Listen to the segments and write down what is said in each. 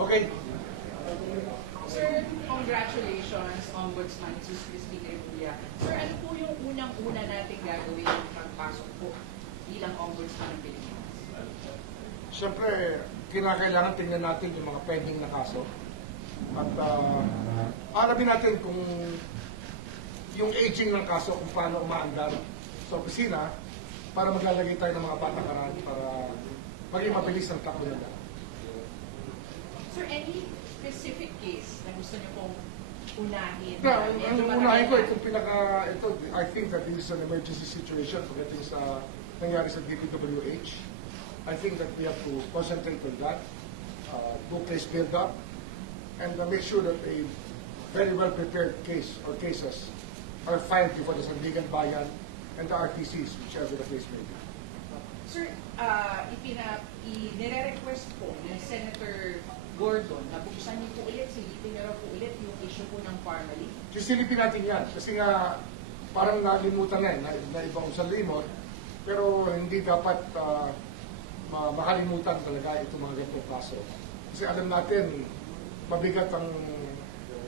Okay. Sir, congratulations, Ombudsman Jesus Cristina Remulla. Sir, ano po yung unang-una natin gagawin pagpasok po bilang Ombudsman ng Pilipinas? Siyempre, kinakailangan tingnan natin yung mga pending na kaso. At alamin natin kung yung aging ng kaso, kung paano umaandar sa opisina para maglalagay tayo ng mga patakaran para maging mabilis ang takbo nila. Sir, any specific case na gusto niyo pong unahin? Ang unahin ko, I think that this is an emergency situation pagdating sa nangyari sa DPWH. I think that we have to concentrate on that, do case build-up, and make sure that a very well-prepared case or cases are filed before the Sandigan Bayan and the RTCs, whichever the case may be. Sir, nire-request po ni Senator Gordon na buksan niyo po ulit, silipin niyo po ulit yung issue po ng Parmalee. Sisilipin natin yan kasi nga parang nalimutan na ibang limot, pero hindi dapat makalimutan talaga itong mga ganitong kaso. Kasi alam natin, mabigat ang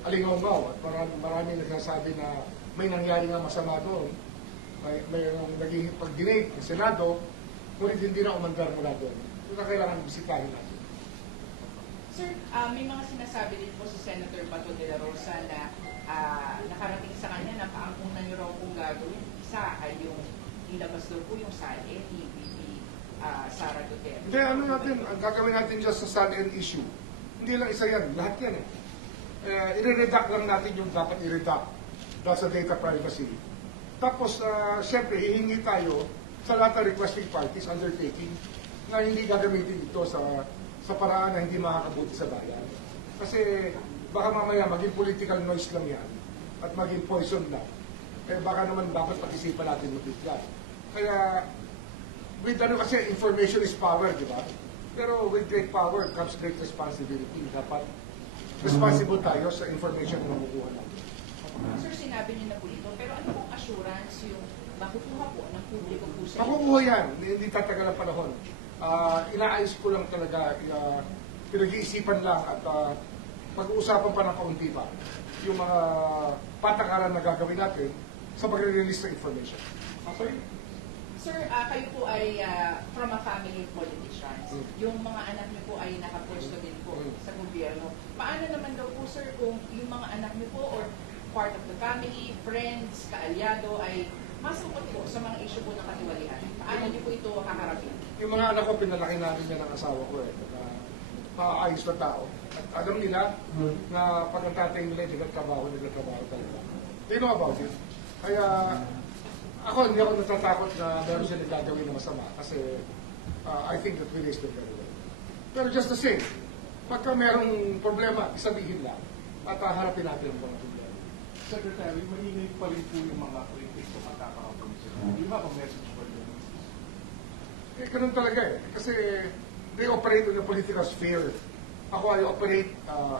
alingaw-ngaw at maraming nagsasabi na may nangyari nga masama doon. May naging pagdinig ng Senado, ngunit hindi na umandar mula doon. Ito na kailangan bisitahin natin. Sir, may mga sinasabi din po si Senator Bato de la Rosa na nakarating sa kanya na paangkunan niyo raw kung gagawin. Isa ay yung ilabas daw po yung SALE, VP Sara Duterte. Hindi, ang gagawin natin dyan sa SALN issue. Hindi lang isa yan, lahat yan eh. I-redact lang natin yung dapat i-redact dahil sa data privacy. Tapos, siyempre, hihingi tayo sa lahat ng requesting parties, undertaking, na hindi gagamitin ito sa paraan na hindi makakabuti sa bayan. Kasi baka mamaya maging political noise lang yan at maging poison lang. Kaya baka naman dapat pag-isipan natin mag-bigyan. Kaya, kasi information is power, di ba? Pero with great power comes great responsibility. Dapat responsible tayo sa information na makukuha natin. Sir, sinabi niyo na po ito, pero ano pong assurance yung makukuha po ng publiko po sa makukuha yan, hindi tatagal ang panahon. Inaayos ko lang talaga, pinag-iisipan lang at pag-uusapan pa ng kaunti pa yung mga patakaran na gagawin natin sa pagre-release ng information. Okay? Sir, kayo po ay from a family of politicians. Yung mga anak niyo po ay nakapwesto din po sa gobyerno. Paano naman daw po, sir, kung yung mga anak niyo po or part of the family, friends, kaalyado ay masukot po sa mga issue po ng katiwalian? Paano niyo po ito haharapin? Yung mga anak ko, pinalaki namin yan ng asawa ko eh. Maayos na tao. At alam nila na pag ang tatay nila nagtatrabaho talaga. They know about it. Kaya ako, hindi ako natatakot na meron siya nagagawin na masama kasi I think that we raised them very well. Pero just the same, pagka merong problema, isabihin lang at harapin natin ang mga problema. Secretary, maingay pa rin po yung mga critics o magkakaroon sila. Di ba ang message for them? Ganun talaga eh. Kasi they operate in a political sphere. Ako ay operate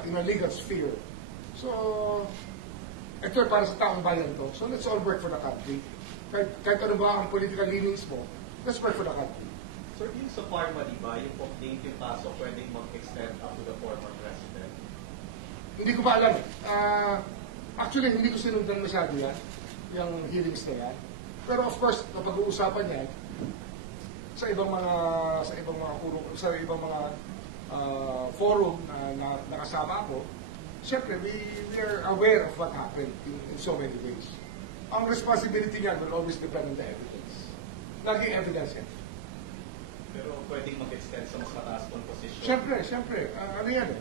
in a legal sphere. So, ito ay para sa taong bayan to. So let's all work for the country. Kahit ano ba ang political leanings mo, let's work for the country. Sir, yung sa Parmalee ba, yung update yung kaso pwedeng mag-extend up to the former president? Hindi ko pa alam. Actually, hindi ko sinundan masyado yan, yung hearings na yan. Pero of course, napag-uusapan yan sa ibang mga forum na nakasama ako. Siyempre, we are aware of what happened in so many ways. Ang responsibility niyan will always depend on the evidence. Laging evidence yan. Pero pwedeng mag-extend sa mas mataas pong posisyon? Siyempre. Ano yan eh.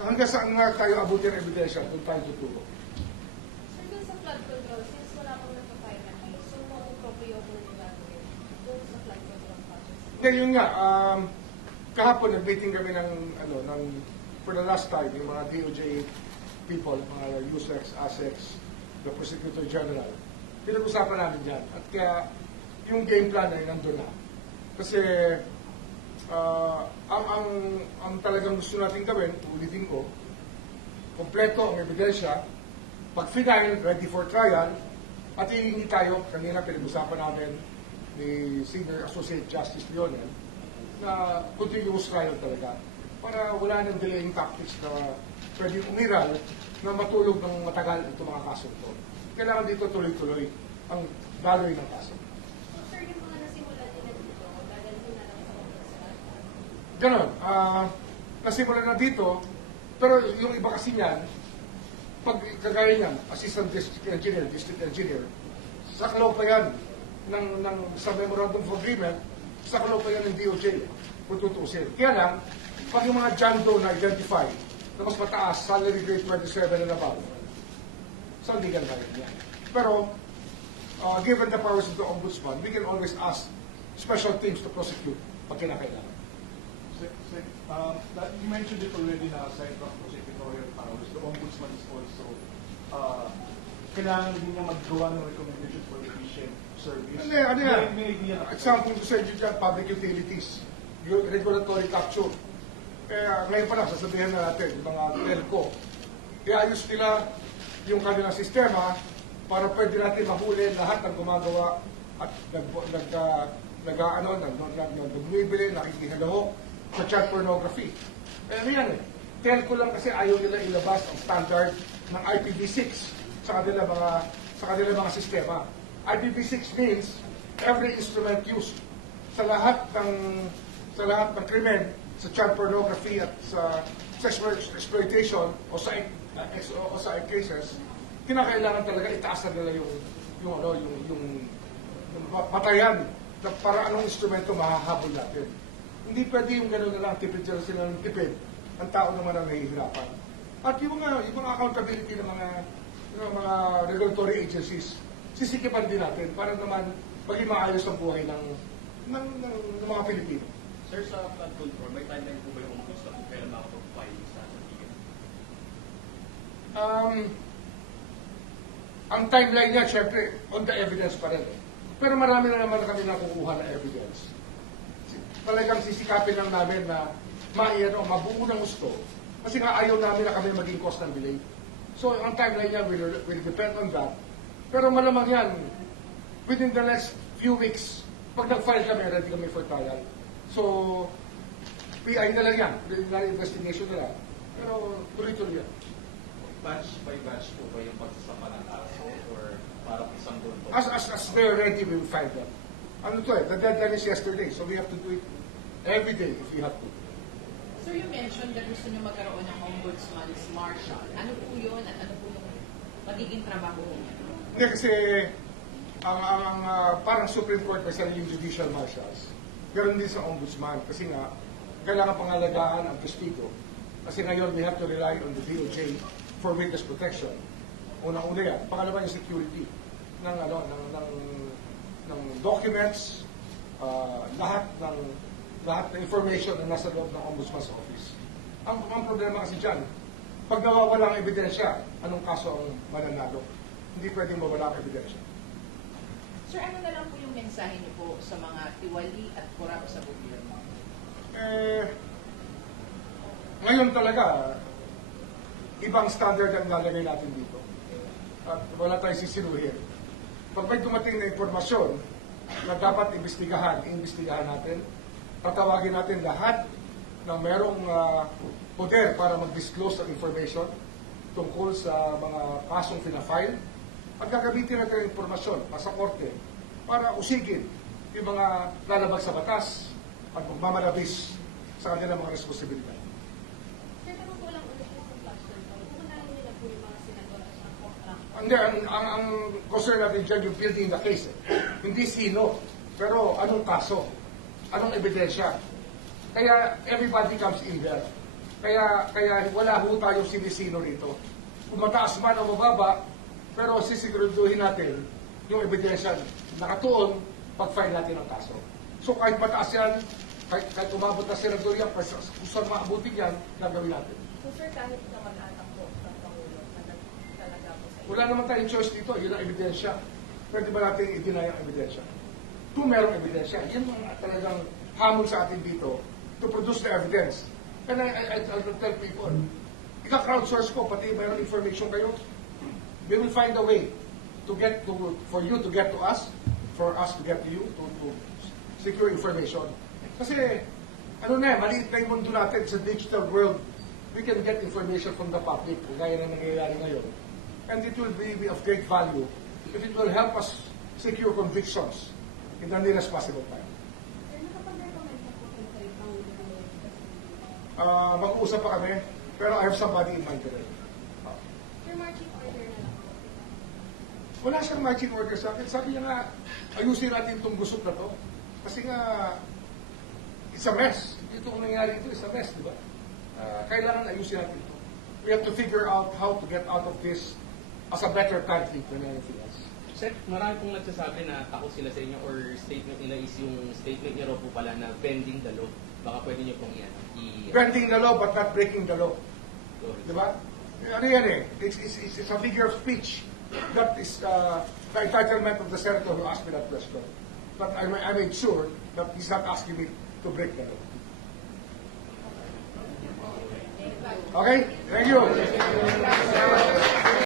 Hanggang saan nga tayo abutin ang ebidensya kung tayo tutulong. Sir, dun sa flood control, since wala pang nagpa-file na kayo, so makupropriyo po yung gagawin dun sa flood control projects? Hindi, yun nga. Kahapon, nag-meeting kami for the last time, yung mga DOJ people, mga USEX, ASEX, the Prosecutor General. Pinag-usapan namin dyan. At kaya, yung game plan ay nandun na. Kasi, ang talagang gusto natin gawin, ulitin ko, kompleto ang ebidensya, pag final, ready for trial, at hindi tayo, kanina pinag-usapan namin ni Senior Associate Justice Lionel, na continuous trial talaga. para wala nang delaying tactics na pwedeng umiral na matulog ng matagal itong mga kaso ito. Kailangan dito tuloy-tuloy ang daloy ng kaso. So, sir, yung mga nasimula din na dito, dadalhin na lang sa ombudsman. Ganon. Nasimula na dito, pero yung iba kasi niyan, pag kagaya niyan, assistant district engineer, saklaw pa yan sa memorandum of agreement, saklaw pa yan ng DOJ kung tutuusin. Kaya lang, pag yung mga John Doe na identify na mas mataas, salary grade 27 and above, sandigan pa rin yan. Pero, given the powers of the ombudsman, we can always ask special teams to prosecute pag kinakailangan. You mentioned it already na aside from prosecutorial powers, the ombudsman is also kailangan din niya maggawa ng recommendation for efficient service. Ano yan? May idea na. Example ko sa inyo dyan, public utilities, yung regulatory capture. Kaya ngayon pa lang, sasabihin na natin, yung mga telco, iayos nila yung kanilang sistema para pwede natin mahuli lahat ng gumagawa at nagbibili, nakikihalahok sa child pornography. Ano yan eh? Telco lang kasi ayaw nila ilabas ang standard ng IPv6 sa kanila mga sistema. IPv6 means every instrument used sa lahat ng krimen, sa child pornography at sa sexual exploitation o sa cases, kinakailangan talaga itaas na nila yung patayan na para anong instrumento mahahabol natin. Hindi pwede yung gano'n na lang, tipid sila ng tipid, ang tao naman ang nahihirapan. At yung mga accountability ng mga regulatory agencies, sisikipan din natin para naman maging maayos ang buhay ng mga Pilipino. Sir, sa flood control, may timeline po ba yung ombudsman kung kailan makapag-file sa ticket? Ang timeline niya, syempre, on the evidence pa rin. Pero marami na naman kami nakukuha na evidence. Talagang sisikapin lang namin na mabuo ng gusto. Kasi nga ayaw namin na kami maging cause ng delay. So, ang timeline niya will depend on that. Pero malamang yan, within the next few weeks, pag nag-file kami, ready kami for trial. So, PI na lang yan. Preliminary investigation na lang. Pero tuloy-tuloy yan. Batch by batch po ba yung pagsasama ng kaso or parang isang grupo? As they're ready, we will file them. Ano to eh, the deadline is yesterday, so we have to do it every day if we have to. Sir, you mentioned na gusto niyo magkaroon ng ombudsman's marshal. Ano po yun? Ano po yung magiging trabaho niya? Hindi kasi, parang Supreme Court may sariling judicial marshals. Ganon din sa ombudsman kasi nga, kailangan pangalagaan ang testigo. Kasi ngayon, we have to rely on the DOJ for witness protection. Unang-una yan. Pangalawa yung security ng documents, lahat ng information na nasa loob ng Ombudsman's Office. Ang problema kasi dyan, pag nawawala ang ebidensya, anong kaso ang mananalo? Hindi pwedeng mawala ang ebidensya. Sir, ano na lang po yung mensahe niyo po sa mga tiwali at kurap sa gobyerno? Ngayon talaga, ibang standard ang lalagay natin dito. At wala tayong sisinuhin. Pag may dumating na informasyon na dapat imbestigahan natin. Tatawagin natin lahat na merong poder para mag-disclose ng information tungkol sa mga kasong pinafile. At gagamitin natin ang informasyon sa korte para usigin yung mga lalabag sa batas at magmamalabis sa kanilang mga responsibilidad. Sir, nakukulang ulit yung flood control. Unahin nila po yung mga senador at mga contract. Hindi, ang concern natin dyan yung building the case. Hindi sino, pero anong kaso, anong ebidensya. Kaya everybody comes in there. Kaya wala ho tayong sinisino rito. Kung mataas man o mababa, pero sisiguraduhin natin yung ebidensya nakatuon pag-file natin ang kaso. So kahit mataas yan, kahit umabot na senador yan, kung saan maabutin yan, gagawin natin. So, sir, kahit na mag-anak po ng Pangulo, talaga po sa Wala naman tayong choice dito, yun ang ebidensya. Pwede ba natin i-deny ang ebidensya? Kung merong ebidensya, yun ang talagang hamon sa atin dito to produce the evidence. And I'll tell people, ika-crowdsource ko, pati mayroong information kayo, we will find a way for you to get to us, for us to get to you, to secure information. Kasi ano na, maliit na yung mundo natin sa digital world. We can get information from the public, gaya na nangyayari ngayon. And it will be of great value if it will help us secure convictions in the nearest possible time. Sir, nakapag-recommend na po kayo kay Pangulo. Mag-uusap pa kami, pero I have somebody in mind today. Sir, marching order na lang po. Wala siyang marching order sa akin. Sabi niya nga, ayusin natin itong gusot na to. Kasi nga, it's a mess. Itong nangyari ito, it's a mess, di ba? Kailangan ayusin natin ito. We have to figure out how to get out of this as a better country than anything else. Sir, marami pong nagsasabi na takot sila sa inyo or statement nila is yung statement niyo raw po pala na bending the law. Baka pwede niyo pong Bending the law but not breaking the law. Di ba? Ano yan eh? It's a figure of speech. That is the entitlement of the senator who asked me that question. But I made sure that he's not asking me to break the law. Okay? Thank you.